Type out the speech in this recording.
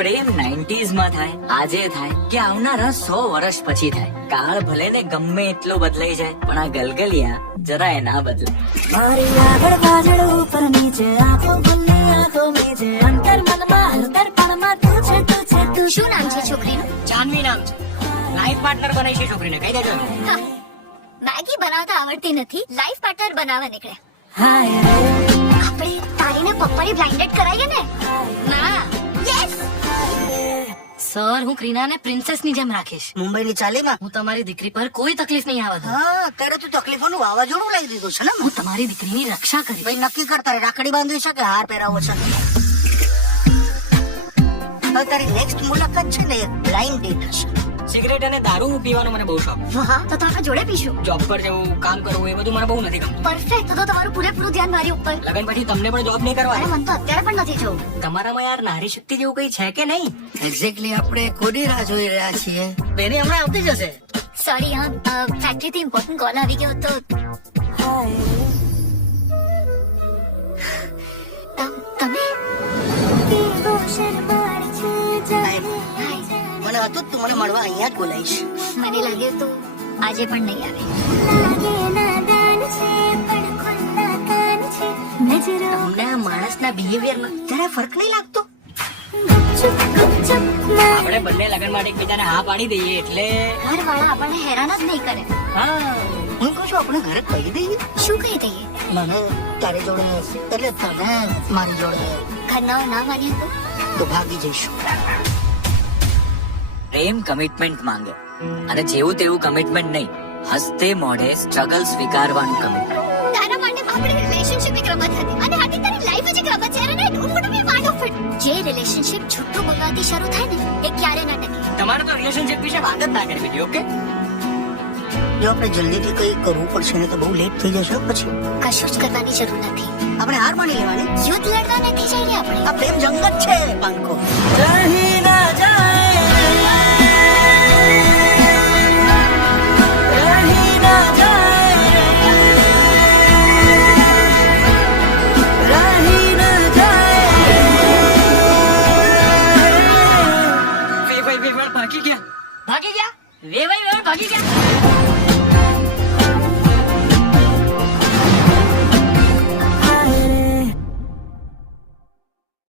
પ્રેમ 90s માં થાય, આજે થાય કે આવનારા 100 વર્ષ પછી થાય, કાળ ભલે ને ગમે એટલો બદલાઈ જાય, પણ આ ગલગલિયા જરાય ના બદલે. મારી આગળ પાછળ ઉપર નીચે આંખો બંને આંખો મેચે, અંતર મનમાં અંતર પણમાં તું છે તું છે તું. શું નામ છે છોકરીનું? જાનવી નામ છે. લાઈફ પાર્ટનર બનાવી છે છોકરીને, કહી દેજો. હા, મેગી બનાવતા આવડતી નથી, લાઈફ પાર્ટનર બનાવવા નીકળ્યા. હાય રે આપણે તારીને પપ્પાને બ્લાઇન્ડેડ કરાઈએ ને? ના. યસ. સર, હું ક્રીનાને પ્રિન્સેસ ની જેમ રાખીશ. મુંબઈની ચાલીમાં હું તમારી દીકરી પર કોઈ તકલીફ નહીં આવવા દઉં. હા, અત્યારે તો તકલીફોનું વાવાઝોડું લાવી દીધું છે ને. હું તમારી દીકરીની રક્ષા કરીશ. ભાઈ નક્કી કરતા રે, રાખડી બાંધવી છે કે હાર પહેરાવો છે. હવે તારી નેક્સ્ટ મુલાકાત છે ને, એક બ્લાઇન્ડ ડેટ હશે. સિગરેટ અને દારૂ પીવાનો મને બહુ શોખ. વાહ, તો આપણે જોડે પીશું. જોબ પર જવું, કામ કરવું એ બધું મને બહુ નથી ગમતું. પરફેક્ટ. તો તમારું પૂરેપૂરું ધ્યાન મારી ઉપર. લગન પછી તમને પણ જોબ નહીં અરે કરવા. મન તો અત્યારે પણ નથી જવું. તમારામાં યાર નારી શક્તિ જેવું કઈ છે કે નહીં? એક્ઝેક્ટલી આપણે કોની રાહ જોઈ રહ્યા છીએ. બેની હમણાં આવતી જશે. સોરી, હા, ફેક્ટરી થી ઇમ્પોર્ટન્ટ કોલ આવી ગયો તો તમે મને હતું જ તું મને મળવા અહીંયા જ બોલાવીશ. મને લાગે તો આજે પણ નહીં આવે. તમને આ માણસના બિહેવિયરમાં જરા ફરક નહીં લાગતો. આપણે બંને લગન માટે એકબીજાને હા પાડી દઈએ એટલે ઘરવાળા આપણને હેરાન જ નહીં કરે. હા. હું કહું છું આપણે ઘરે કહી દઈએ. શું કહી દઈએ? મને તારી જોડે એટલે તને મારી જોડે ઘરનાઓ ના માનીએ તો ભાગી જઈશું. પ્રેમ કમિટમેન્ટ માંગે, અને જેવું તેવું કમિટમેન્ટ નહીં, હસતે મોઢે સ્ટ્રગલ સ્વીકારવાનું કમિટમેન્ટ. તારા માટે આપણી રિલેશનશિપ એક રમત હતી અને આજે તારી લાઈફ જ એક રમત છે. અને don't want to be part of it. જે રિલેશનશિપ છૂટું બોલવાથી શરૂ થાય ને, એ ક્યારે ના ટકે. તમારે તો રિલેશનશિપ વિશે વાત જ ના કરવી જોઈએ, ઓકે? જો આપણે જલ્દીથી કંઈ કરવું પડશે ને તો બહુ લેટ થઈ જશે. પછી કશું જ કરવાની જરૂર નથી. આપણે હાર માની લેવાની. યુદ્ધ લડવા નથી જઈએ આપણે. આ પ્રેમ જંગ જ છે પાનકો. રહી ના જાય, રહી ના જાય, રહી ના જાય. વેવાઈ વેવાઈ ભાગી ગયા, ભાગી ગયા. વેવાઈ વેવાઈ ભાગી ગયા.